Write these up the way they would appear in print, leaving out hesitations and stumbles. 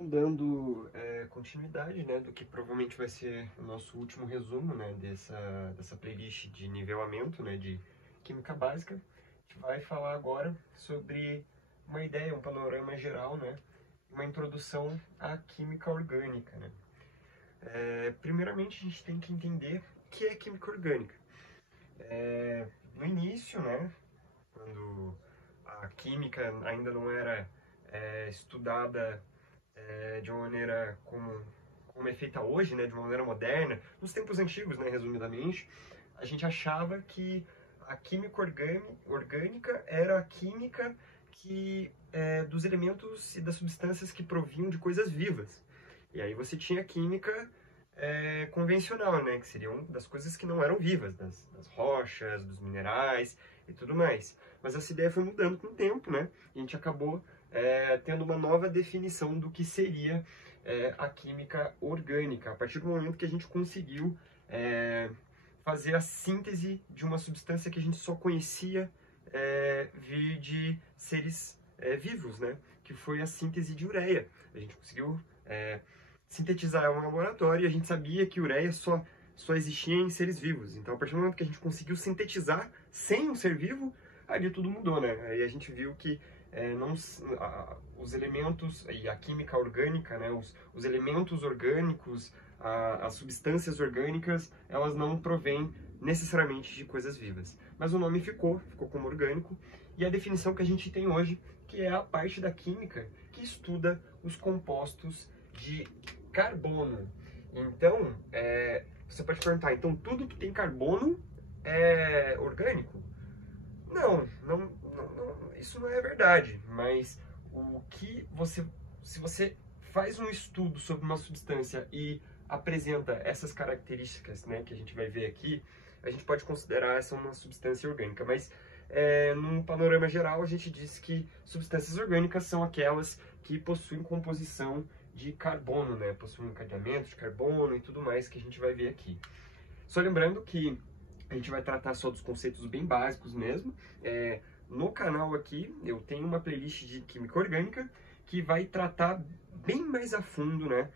Então, dando continuidade, né, do que provavelmente vai ser o nosso último resumo, né, dessa playlist de nivelamento, né, de química básica, a gente vai falar agora sobre uma ideia, um panorama geral, né, uma introdução à química orgânica, né. Primeiramente, a gente tem que entender o que é química orgânica. No início, né, quando a química ainda não era estudada de uma maneira como é feita hoje, né, de uma maneira moderna, nos tempos antigos, né, resumidamente, a gente achava que a química orgânica era a química dos elementos e das substâncias que provinham de coisas vivas. E aí você tinha a química convencional, né, que seriam das coisas que não eram vivas, das rochas, dos minerais e tudo mais. Mas essa ideia foi mudando com o tempo, né, e a gente acabou tendo uma nova definição do que seria a química orgânica, a partir do momento que a gente conseguiu fazer a síntese de uma substância que a gente só conhecia vir de seres vivos, né? Que foi a síntese de ureia. A gente conseguiu sintetizar ela no laboratório e a gente sabia que ureia só existia em seres vivos. Então, a partir do momento que a gente conseguiu sintetizar sem um ser vivo, ali tudo mudou, né? Aí a gente viu que os elementos e a química orgânica, né, os elementos orgânicos, as substâncias orgânicas, elas não provêm necessariamente de coisas vivas. Mas o nome ficou como orgânico, e a definição que a gente tem hoje, que é a parte da química que estuda os compostos de carbono. Então, você pode perguntar, então tudo que tem carbono é orgânico? Não, isso não é verdade, mas se você faz um estudo sobre uma substância e apresenta essas características, né, que a gente vai ver aqui, a gente pode considerar essa uma substância orgânica, mas num panorama geral a gente diz que substâncias orgânicas são aquelas que possuem composição de carbono, né, possuem encadeamento de carbono e tudo mais que a gente vai ver aqui. Só lembrando que a gente vai tratar só dos conceitos bem básicos mesmo. No canal aqui eu tenho uma playlist de química orgânica que vai tratar bem mais a fundo, né,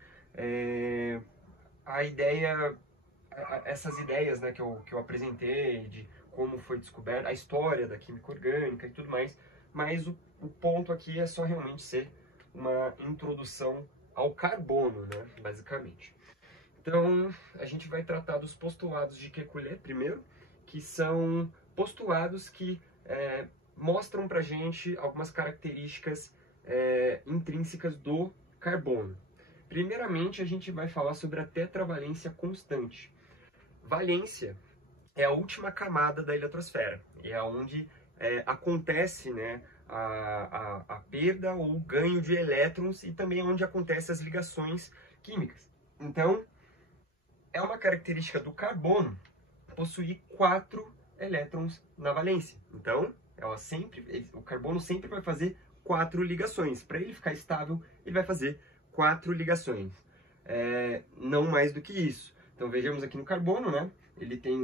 essas ideias, né, que eu apresentei de como foi descoberta, a história da química orgânica e tudo mais, mas o ponto aqui é só realmente ser uma introdução ao carbono, né, basicamente. Então, a gente vai tratar dos postulados de Kekulé primeiro, que são postulados que mostram pra gente algumas características intrínsecas do carbono. Primeiramente, a gente vai falar sobre a tetravalência constante. Valência é a última camada da eletrosfera, e é onde acontece, né, a perda ou o ganho de elétrons e também é onde acontecem as ligações químicas. Então, é uma característica do carbono possuir 4 elétrons na valência. Então, o carbono sempre vai fazer 4 ligações. Para ele ficar estável, ele vai fazer 4 ligações. Não mais do que isso. Então, vejamos aqui no carbono, né? Ele tem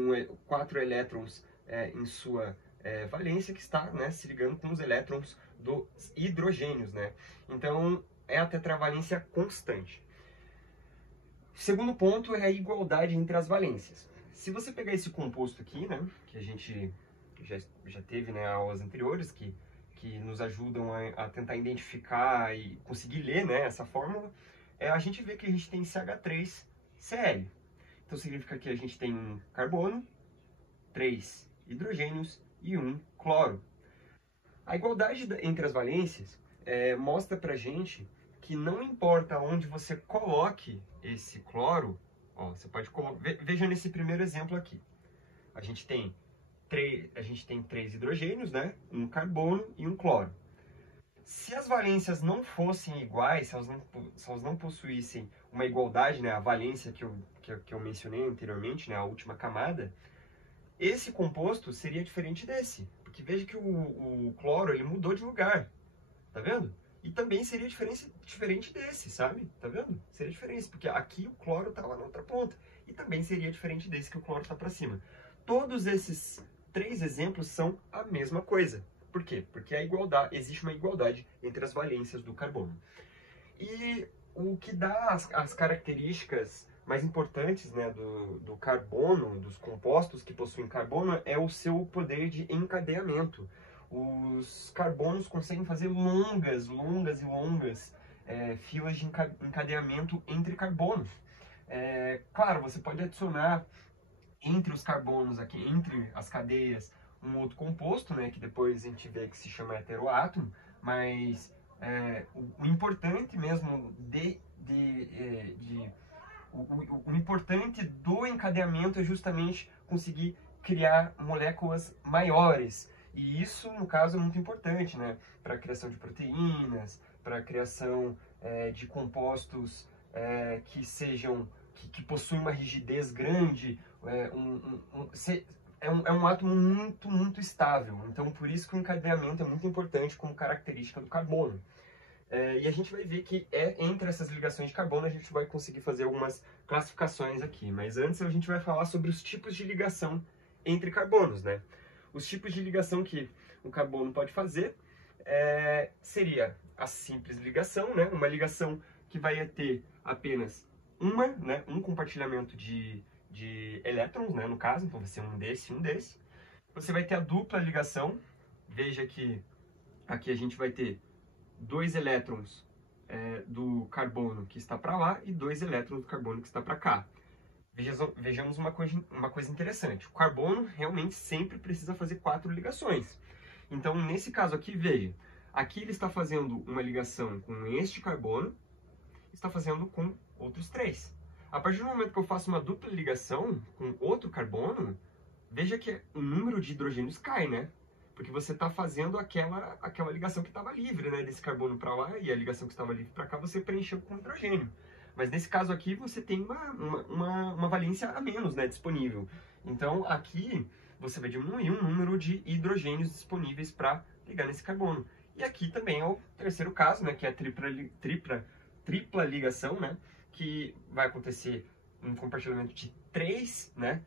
4 elétrons em sua valência que está, né, se ligando com os elétrons dos hidrogênios, né? Então, é a tetravalência constante. O segundo ponto é a igualdade entre as valências. Se você pegar esse composto aqui, né, que a gente já teve, né, aulas anteriores, que nos ajudam a tentar identificar e conseguir ler, né, essa fórmula, a gente vê que a gente tem CH3Cl. Então significa que a gente tem um carbono, 3 hidrogênios e 1 cloro. A igualdade entre as valências mostra pra gente que não importa onde você coloque esse cloro, ó, você pode colocar, veja nesse primeiro exemplo aqui. A gente tem 3 hidrogênios, né? Um carbono e um cloro. Se as valências não fossem iguais, se elas não possuíssem uma igualdade, né, a valência que eu mencionei anteriormente, né, a última camada, esse composto seria diferente desse. Porque veja que o cloro ele mudou de lugar, tá vendo? E também seria diferente desse, sabe? Tá vendo? Seria diferente, porque aqui o cloro tá lá na outra ponta. E também seria diferente desse que o cloro tá para cima. Todos esses 3 exemplos são a mesma coisa. Por quê? Porque existe uma igualdade entre as valências do carbono. E o que dá as características mais importantes, né, do carbono, dos compostos que possuem carbono, é o seu poder de encadeamento. Os carbonos conseguem fazer longas e longas filas de encadeamento entre carbonos. Claro, você pode adicionar entre os carbonos aqui, entre as cadeias, um outro composto, né, que depois a gente vê que se chama heteroátomo, mas o importante mesmo o importante do encadeamento é justamente conseguir criar moléculas maiores. E isso, no caso, é muito importante, né, para a criação de proteínas, para a criação de compostos que possuem uma rigidez grande, é um átomo muito estável. Então, por isso que o encadeamento é muito importante como característica do carbono. E a gente vai ver que entre essas ligações de carbono a gente vai conseguir fazer algumas classificações aqui. Mas antes a gente vai falar sobre os tipos de ligação entre carbonos, né? Os tipos de ligação que o carbono pode fazer seria a simples ligação, né? Uma ligação que vai ter apenas um compartilhamento de elétrons, né? No caso, então vai ser um desse e um desse. Você vai ter a dupla ligação. Veja que aqui a gente vai ter 2 elétrons do carbono que está para lá e 2 elétrons do carbono que está para cá. Vejamos uma coisa interessante. O carbono realmente sempre precisa fazer 4 ligações. Então, nesse caso aqui, veja. Aqui ele está fazendo uma ligação com este carbono, está fazendo com outros 3. A partir do momento que eu faço uma dupla ligação com outro carbono, veja que o número de hidrogênios cai, né? Porque você está fazendo aquela ligação que estava livre, né? Desse carbono para lá, e a ligação que estava livre para cá você preencheu com hidrogênio. Mas nesse caso aqui você tem uma valência a menos, né, disponível. Então aqui você vai diminuir o número de hidrogênios disponíveis para ligar nesse carbono. E aqui também é o terceiro caso, né, que é a tripla ligação, né, que vai acontecer um compartilhamento de 3, né,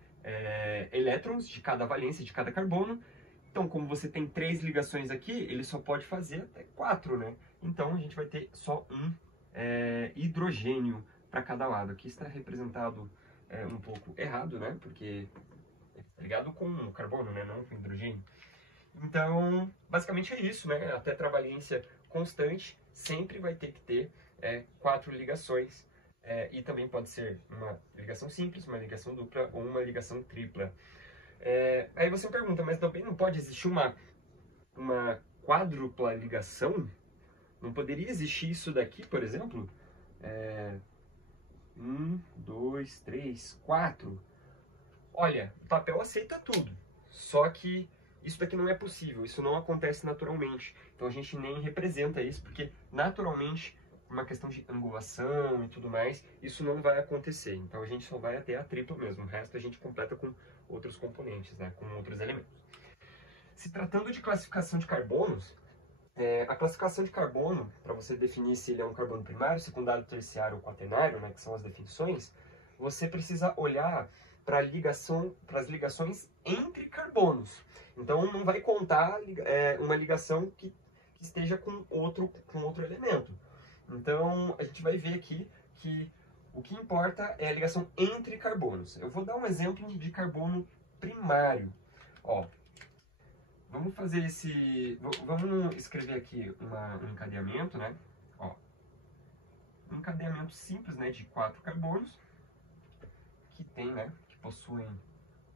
elétrons de cada valência de cada carbono. Então, como você tem 3 ligações aqui, ele só pode fazer até 4, né? Então, a gente vai ter só um hidrogênio para cada lado. Aqui está representado um pouco errado, né? Porque é ligado com carbono, né? Não com hidrogênio. Então, basicamente é isso, né? A tetravalência constante sempre vai ter que ter 4 ligações. E também pode ser uma ligação simples, uma ligação dupla ou uma ligação tripla. Aí você me pergunta, mas também não pode existir uma quádrupla ligação? Não poderia existir isso daqui, por exemplo? 1, 2, 3, 4. Olha, o papel aceita tudo, só que isso daqui não é possível, isso não acontece naturalmente. Então a gente nem representa isso, porque naturalmente, por uma questão de angulação e tudo mais, isso não vai acontecer. Então a gente só vai até a tripla mesmo, o resto a gente completa com outros componentes, né, com outros elementos. Se tratando de classificação de carbonos, a classificação de carbono, para você definir se ele é um carbono primário, secundário, terciário ou quaternário, né, que são as definições, você precisa olhar para as ligações entre carbonos. Então não vai contar uma ligação que esteja com outro elemento. Então a gente vai ver aqui que o que importa é a ligação entre carbonos. Eu vou dar um exemplo de carbono primário. Ó, vamos fazer vamos escrever aqui um encadeamento, né? Ó, um encadeamento simples, né, de 4 carbonos que possuem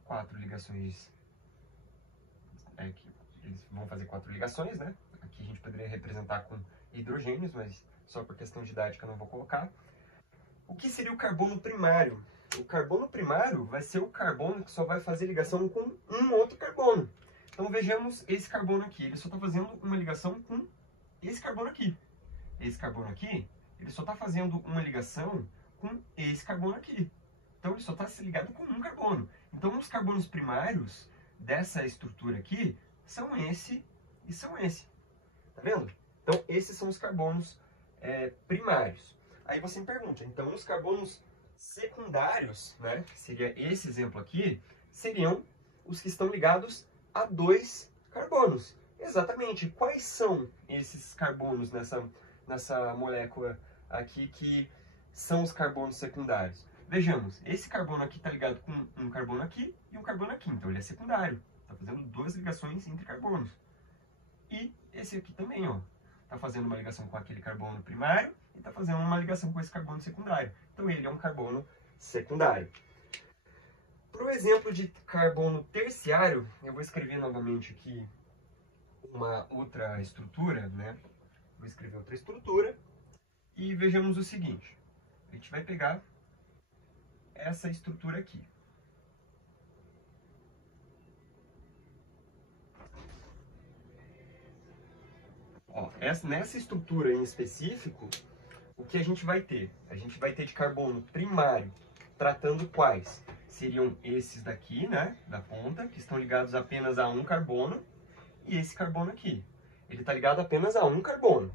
4 ligações. Que eles vão fazer 4 ligações, né? Aqui a gente poderia representar com hidrogênios, mas só por questão didática eu não vou colocar. O que seria o carbono primário? O carbono primário vai ser o carbono que só vai fazer ligação com um outro carbono. Então vejamos esse carbono aqui, ele só está fazendo uma ligação com esse carbono aqui. Esse carbono aqui, ele só está fazendo uma ligação com esse carbono aqui. Então ele só está se ligado com um carbono. Então os carbonos primários dessa estrutura aqui são esse e são esse. Tá vendo? Então esses são os carbonos primários. Aí você me pergunta, então os carbonos secundários, né, que seria esse exemplo aqui, seriam os que estão ligados a 2 carbonos. Exatamente. Quais são esses carbonos nessa molécula aqui que são os carbonos secundários. Vejamos, esse carbono aqui está ligado com um carbono aqui e um carbono aqui, então ele é secundário. Está fazendo duas ligações entre carbonos. E esse aqui também, ó, está fazendo uma ligação com aquele carbono primário e está fazendo uma ligação com esse carbono secundário. Então ele é um carbono secundário. Para o exemplo de carbono terciário, eu vou escrever novamente aqui uma outra estrutura, né? Vou escrever outra estrutura e vejamos o seguinte. A gente vai pegar essa estrutura aqui. Ó, nessa estrutura em específico, o que a gente vai ter? A gente vai ter de carbono primário, tratando quais? Seriam esses daqui, né, da ponta, que estão ligados apenas a um carbono, e esse carbono aqui. Ele está ligado apenas a um carbono.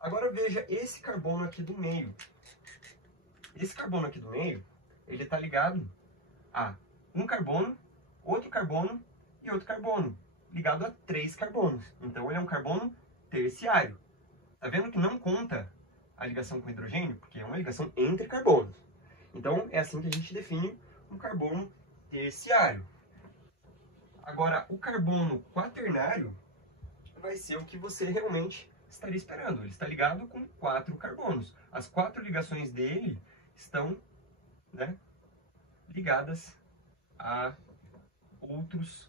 Agora veja esse carbono aqui do meio. Esse carbono aqui do meio, ele está ligado a um carbono, outro carbono e outro carbono, ligado a 3 carbonos. Então ele é um carbono terciário. Tá vendo que não conta a ligação com hidrogênio? Porque é uma ligação entre carbonos. Então é assim que a gente define um carbono terciário. Agora, o carbono quaternário vai ser o que você realmente estaria esperando. Ele está ligado com 4 carbonos. As 4 ligações dele estão, né, ligadas a outros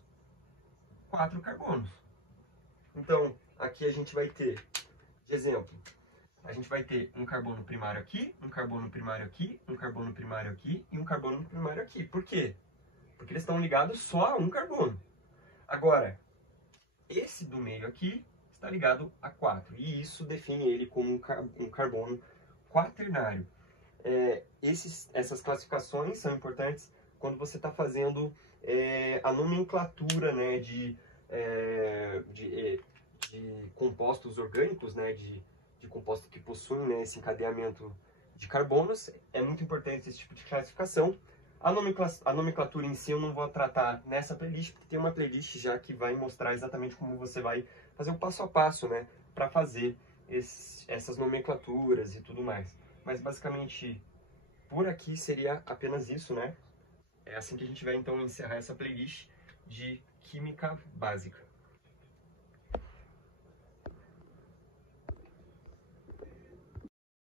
4 carbonos. Então, aqui a gente vai ter, de exemplo, a gente vai ter um carbono primário aqui, um carbono primário aqui, um carbono primário aqui e um carbono primário aqui. Por quê? Porque eles estão ligados só a um carbono. Agora, esse do meio aqui está ligado a 4. E isso define ele como um carbono quaternário. Essas classificações são importantes quando você está fazendo a nomenclatura, né, de compostos orgânicos, né, de compostos que possuem, né, esse encadeamento de carbonos. É muito importante esse tipo de classificação. A nomenclatura em si eu não vou tratar nessa playlist, porque tem uma playlist já que vai mostrar exatamente como você vai fazer o passo a passo, né, para fazer essas nomenclaturas e tudo mais. Mas basicamente por aqui seria apenas isso, né? É assim que a gente vai então encerrar essa playlist de Química Básica.